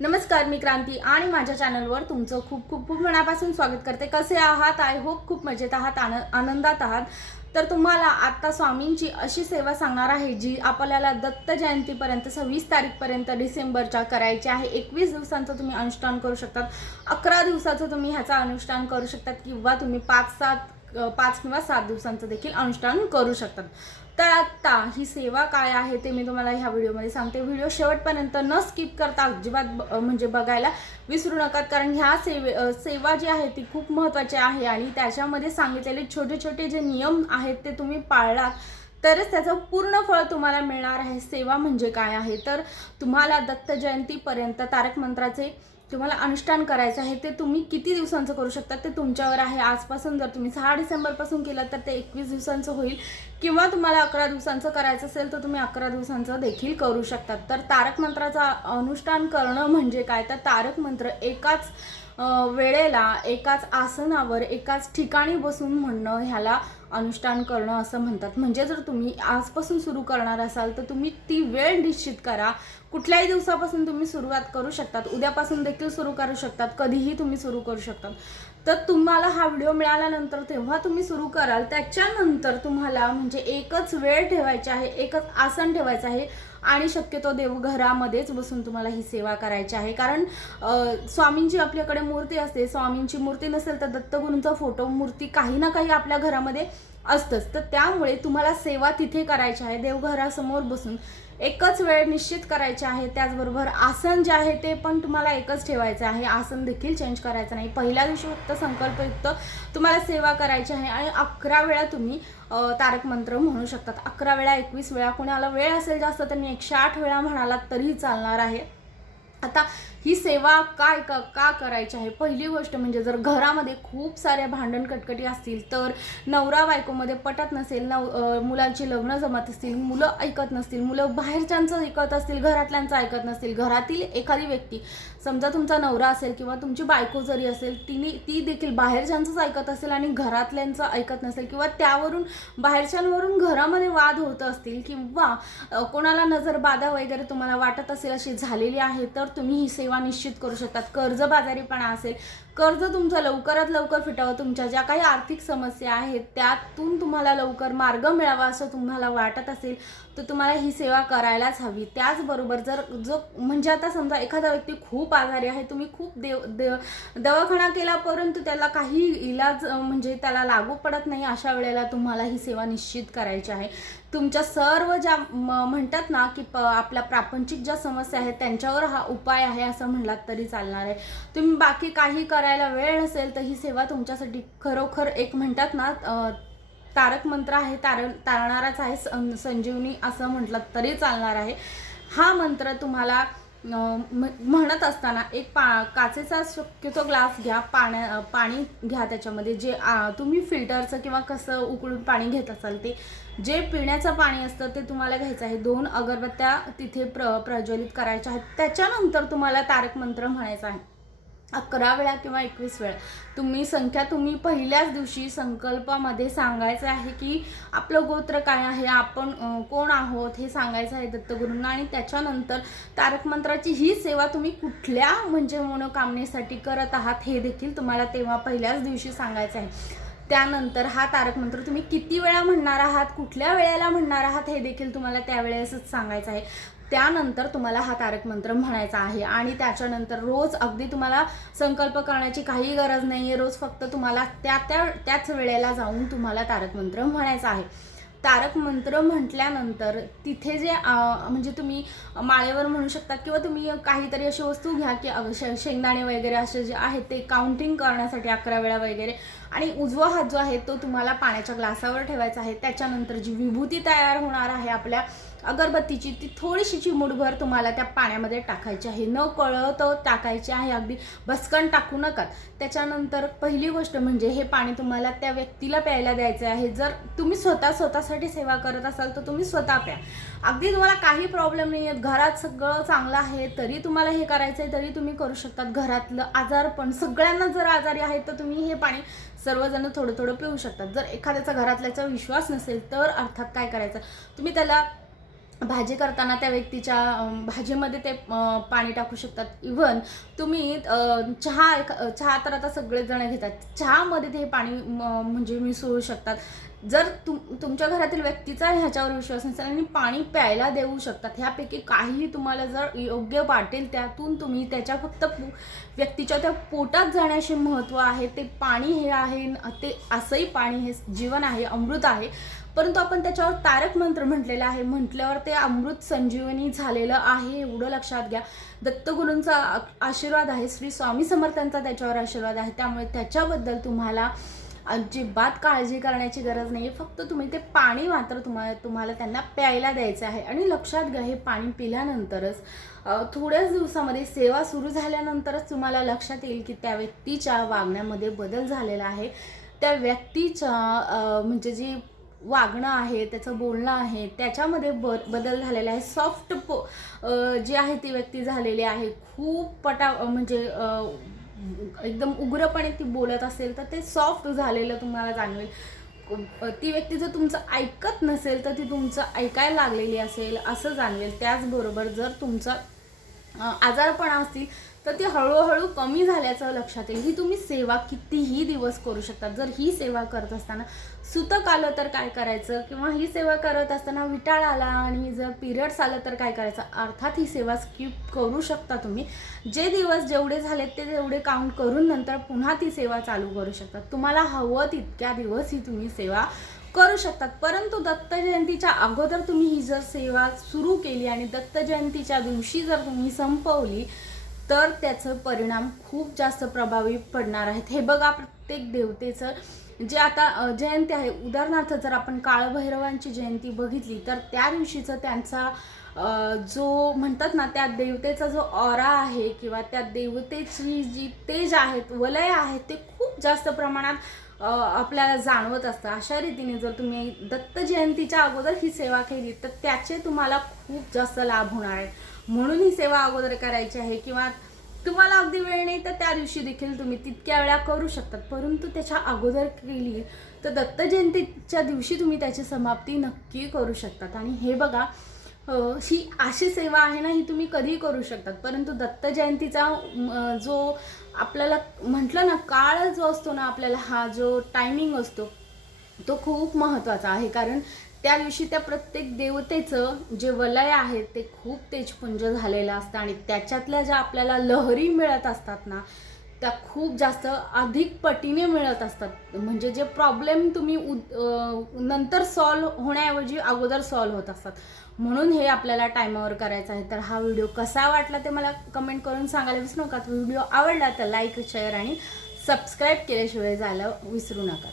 नमस्कार, मी क्रांती आणि माझ्या चॅनलवर तुमचं खूप खूप खूप मनापासून स्वागत करते। कसे आहात? आय होप खूप मजेत आहात, आनंदात आहात। तर तुम्हाला आता स्वामींची अशी सेवा सांगणार आहे जी आपल्याला दत्त जयंतीपर्यंत 26 तारीखपर्यंत डिसेंबरच्या करायची आहे। 21 दिवसांचं तुम्ही अनुष्ठान करू शकतात, 11 दिवसाचं तुम्ही ह्याचा अनुष्ठान करू शकतात किंवा तुम्ही 5 किंवा 7 दिवसांचं देखील अनुष्ठान करू शकतात। तर आता ही सेवा काय आहे ते मी तुम्हाला ह्या व्हिडिओमध्ये सांगते। व्हिडिओ शेवटपर्यंत न स्किप करता अजिबात म्हणजे बघायला विसरू नका, कारण ह्या सेवा जी आहे ती खूप महत्त्वाची आहे आणि त्याच्यामध्ये सांगितलेले छोटे छोटे जे नियम आहेत ते तुम्ही पाळलात तरच त्याचं पूर्ण फळ तुम्हाला मिळणार आहे। सेवा म्हणजे काय आहे तर तुम्हाला दत्त जयंतीपर्यंत तारक मंत्राचे तुम्हाला अनुष्ठान करायचं आहे। ते तुम्ही किती दिवसांचं करू शकता ते तुमच्यावर आहे। आजपासून जर तुम्ही 6 डिसेंबरपासून केलं तर ते 21 दिवसांचं होईल किंवा तुम्हाला 11 दिवसांचं करायचं असेल तर तुम्ही 11 दिवसांचं देखील करू शकतात। तर तारक मंत्राचा अनुष्ठान करणं म्हणजे काय तर तारक मंत्र एकाच वेळेला एकाच आसनावर एकाच ठिकाणी बसून म्हणणं ह्याला अनुष्ठान करणं असं म्हणतात। म्हणजे जर तुम्ही आजपासून सुरू करणार असाल तर तुम्ही ती वेळ निश्चित करा। कुठल्याही दिवसापासून तुम्ही सुरुवात करू शकतात, उद्यापासून देखील सुरू करू शकतात, कधीही तुम्ही सुरू करू शकतात। तर तुम्हाला हा व्हिडिओ मिळाल्यानंतर तेव्हा तुम्ही सुरू कराल, त्याच्यानंतर तुम्हाला म्हणजे एकच वेळ ठेवायची आहे, एकच आसन ठेवायचं आहे आणि शक्यतो देवघरामध्येच बसून तुम्हाला ही सेवा करायची आहे। कारण स्वामींची आपल्याकडे मूर्ती असते, स्वामींची मूर्ती नसेल तर दत्तगुरूंचा फोटो मूर्ती काही ना काही आपल्या घरामध्ये असतंच। तर त्यामुळे तुम्हाला सेवा तिथे करायची आहे, देवघरासमोर बसून एकच वेळ निश्चित करायची आहे। त्याचबरोबर आसन जे आहे ते पण तुम्हाला एकच ठेवायचं आहे, आसन देखील चेंज करायचं नाही। पहिल्या दिवशी फक्त संकल्पयुक्त तुम्हाला सेवा करायची आहे आणि 11 वेळा तुम्ही तारक मंत्र म्हणू शकतात। 11 वेळा 21 वेळा, कोणाला वेळ असेल जास्त त्यांनी 108 वेळा म्हणालात तरीही चालणार आहे। आता ही सेवा का करायची आहे? पहिली गोष्ट म्हणजे जर घरामध्ये खूप साऱ्या भांडण कटकटी असतील तर नवरा बायकोमध्ये पटत नसेल, मुलांची लग्न जमत असतील, मुलं ऐकत नसतील, मुलं बाहेरच्यांचं ऐकत असतील, घरातल्यांचं ऐकत नसतील, घरातील एखादी व्यक्ती समजा तुमचा नवरा असेल किंवा तुमची बायको जरी असेल ती देखील बाहेरच्यांचंच ऐकत असेल आणि घरातल्यांचं ऐकत नसेल किंवा त्यावरून बाहेरच्यांवरून घरामध्ये वाद होत असतील किंवा कोणाला नजरबाधा वगैरे तुम्हाला वाटत असेल अशी झालेली आहे तर तुम्ही ही सेवा निश्चित करू शकतात। कर्जबाजारीपणा असेल, कर्ज तुमचं लवकरात लवकर फिटावं, तुमच्या ज्या काही आर्थिक समस्या आहेत त्यातून तुम्हाला लवकर मार्ग मिळावा असं तुम्हाला वाटत असेल तर तुम्हाला ही सेवा करायलाच हवी। त्याचबरोबर जर म्हणजे आता समजा एखादा व्यक्ती खूप आजारी आहे, तुम्ही खूप दवाखाना केला परंतु त्याला काही इलाज म्हणजे त्याला लागू पडत नाही, अशा वेळेला तुम्हाला ही सेवा निश्चित करायची आहे। तुमच्या सर्व ज्या म्हणतात ना की आपल्या प्रापंचिक ज्या समस्या आहेत त्यांच्यावर हा उपाय आहे असं म्हणलात तरी चालणार आहे। तुम्ही बाकी काही करायला वेळ नसेल तर ही सेवा तुमच्यासाठी खरोखर एक म्हणतात ना तारक मंत्र आहे, तारणाराच आहे, संजीवनी असं म्हटलं तरी चालणार आहे। हा मंत्र तुम्हाला म्हणत असताना एक काचेचा शक्यतो ग्लास घ्या, पाणी घ्या, त्याच्यामध्ये जे तुम्ही फिल्टरचं किंवा कसं उकळून पाणी घेत असाल ते जे पिण्याचं पाणी असतं ते तुम्हाला घ्यायचं आहे। 2 अगरबत्त्या तिथे प्रज्वलित करायच्या आहेत। त्याच्यानंतर तुम्हाला तारक मंत्र म्हणायचा आहे 11 वेळा किंवा 21 वेळा। तुम्ही पहिल्याच दिवशी संकल्पामध्ये सांगायचं आहे की आपलं गोत्र काय आहे, आपण कोण आहोत हे सांगायचं आहे दत्तगुरूंना आणि त्याच्यानंतर तारक मंत्राची ही सेवा तुम्ही कुठल्या म्हणजे मनोकामनेसाठी करत आहात हे देखील तुम्हाला तेव्हा पहिल्याच दिवशी सांगायचं आहे। त्यानंतर हा तारक मंत्र तुम्ही किती वेळा म्हणणार आहात, कुठल्या वेळेला म्हणणार आहात हे देखील तुम्हाला त्यावेळेसच सांगायचं आहे। त्यानंतर तुम्हाला हा तारक मंत्र म्हणायचा आहे आणि त्याच्यानंतर रोज अगदी तुम्हाला संकल्प करण्याची काही गरज नाही आहे, रोज फक्त तुम्हाला त्याच वेळेला जाऊन तुम्हाला तारक मंत्र म्हणायचा आहे। तारक मंत्र म्हटल्यानंतर तिथे जे म्हणजे तुम्ही माळेवर म्हणू शकतात किंवा तुम्ही काहीतरी अशी वस्तू घ्या की शेंगदाणे वगैरे असे जे आहेत ते काउंटिंग करण्यासाठी 11 वेळा वगैरे, आणि उजवा हात जो आहे तो तुम्हाला पाण्याच्या ग्लासावर ठेवायचा आहे। त्याच्यानंतर जी विभूती तयार होणार आहे आपल्या अगरबत्तीची ती थोडीशी चिमूटभर तुम्हाला त्या पाण्यामध्ये टाकायची आहे, न कळत टाकायची आहे, अगदी भस्कन टाकू नका। त्याच्यानंतर पहिली गोष्ट म्हणजे हे पाणी तुम्हाला त्या व्यक्तीला प्यायला द्यायचं आहे। जर तुम्ही स्वतःसाठी सेवा करत असाल तर तुम्ही स्वतः प्या, अगदी तुम्हाला काही प्रॉब्लेम नाही आहे, घरात सगळं चांगलं आहे तरी तुम्हाला हे करायचं आहे तरी तुम्ही करू शकतात। घरातलं आजारपण सगळ्यांना जर आजारी आहे तर तुम्ही हे पाणी सर्वजण थोडं थोडं पिऊ शकतात। जर एखाद्याचा घरातल्याचा विश्वास नसेल तर अर्थात काय करायचं, तुम्ही त्याला भाजी करताना त्या व्यक्तीच्या भाजीमध्ये ते पाणी टाकू शकतात। इव्हन तुम्ही चहा तर आता सगळेजण घेतात, चहामध्ये ते पाणी म्हणजे मिसळू शकतात। जर तुमच्या घरातील व्यक्तीचा ह्याच्यावर विश्वास नसेल आणि पाणी प्यायला देऊ शकतात, ह्यापैकी काहीही तुम्हाला जर योग्य वाटेल त्यातून तुम्ही त्याच्या फक्त व्यक्तीच्या त्या पोटात जाण्याचे महत्त्व आहे। ते पाणी हे आहे, ते असंही पाणी हे जीवन आहे, अमृत आहे, परंतु आपण त्याच्यावर तारक मंत्र म्हटलेला आहे, म्हटल्यावर ते अमृत संजीवनी झालेलं आहे, एवढं लक्षात घ्या। दत्तगुरूंचा आशीर्वाद आहे, श्री स्वामी समर्थांचा त्याच्यावर आशीर्वाद आहे, त्यामुळे त्याच्याबद्दल तुम्हाला अजिबात काळजी करण्याची गरज नाही। फक्त तुम्ही ते पाणी मात्र तुम्हाला त्यांना प्यायला द्यायचं आहे। आणि लक्षात घ्या, हे पाणी पिल्यानंतरच थोड्याच दिवसामध्ये सेवा सुरू झाल्यानंतरच तुम्हाला लक्षात येईल की त्या व्यक्तीच्या वागण्यामध्ये बदल झालेला आहे, त्या व्यक्तीच्या म्हणजे जी वागणं आहे, त्याचं बोलणं आहे, त्याच्यामध्ये बदल झालेला आहे। सॉफ्ट जी आहे ती व्यक्ती झालेली आहे, खूप म्हणजे एकदम उग्रपणे ती बोलत असेल तर ते सॉफ्ट झालेलं तुम्हाला जाणवेल। ती व्यक्ती जर तुमचं ऐकत नसेल तर ती तुमचं ऐकायला लागलेली असेल असं जाणवेल। त्याचबरोबर जर तुमचा आजारपणा असतील तर ती हळूहळू कमी झाल्याचं लक्षात येईल। ही तुम्ही सेवा कितीही दिवस करू शकता। जर ही सेवा करत असताना सुतक आलं तर काय करायचं, किंवा ही सेवा करत असताना विटाळ आला आणि जर पिरियड्स आलं तर काय करायचं, अर्थात ही सेवा स्किप करू शकता तुम्ही। जे दिवस जेवढे झालेत ते तेवढे काउंट करून नंतर पुन्हा ती सेवा चालू करू शकता। तुम्हाला हवं तितक्या दिवस ही तुम्ही सेवा करू शकतात। परंतु दत्त जयंतीच्या अगोदर तुम्ही ही जर सेवा सुरू केली आणि दत्त जयंतीच्या दिवशी जर तुम्ही संपवली तर त्याचं परिणाम खूप जास्त प्रभावी पडणार आहेत। हे बघा, प्रत्येक देवतेचं जे आता जयंती आहे, उदाहरणार्थ जर आपण काळभैरवांची जयंती बघितली तर त्या दिवशीचं त्यांचा जो म्हणतात ना, त्या देवतेचा जो ऑरा आहे किंवा त्या देवतेची जी तेज आहेत, वलय आहेत, ते खूप जास्त प्रमाणात आपल्याला जाणवत असतं। अशा रीतीने जर तुम्ही दत्त जयंतीच्या अगोदर ही सेवा केली तर त्याचे तुम्हाला खूप जास्त लाभ होणार आहे। म्हणून ही सेवा अगोदर करायची आहे, किंवा तुम्हाला अगदी वेळ नाही तर त्या दिवशी देखील तुम्ही तितक्या वेळा करू शकतात। परंतु त्याच्या अगोदर केली तर दत्त जयंतीच्या दिवशी तुम्ही त्याची समाप्ती नक्की करू शकतात। आणि हे बघा, ही अशी सेवा आहे ना, ही तुम्ही कधीही करू शकतात। परंतु दत्त जयंतीचा जो आपल्याला म्हटलं ना, काळ जो असतो ना, आपल्याला हा जो टायमिंग असतो तो खूप महत्त्वाचा आहे। कारण त्या दिवशी त्या प्रत्येक देवतेचं जे वलय आहे ते खूप तेजपुंज झालेलं असतं आणि त्याच्यातल्या ज्या आपल्याला लहरी मिळत असतात ना, त्या खूप जास्त अधिक पटीने मिळत असतात। म्हणजे जे प्रॉब्लेम तुम्ही नंतर सॉल्व्ह होण्याऐवजी अगोदर सॉल्व्ह होत असतात। म्हणून हे आपल्याला टायमावर करायचं आहे। तर हा व्हिडिओ कसा वाटला ते मला कमेंट करून सांगायला विसरू नका। व्हिडिओ आवडला तर लाईक, शेअर आणि सबस्क्राईब केल्याशिवाय जायला विसरू नका।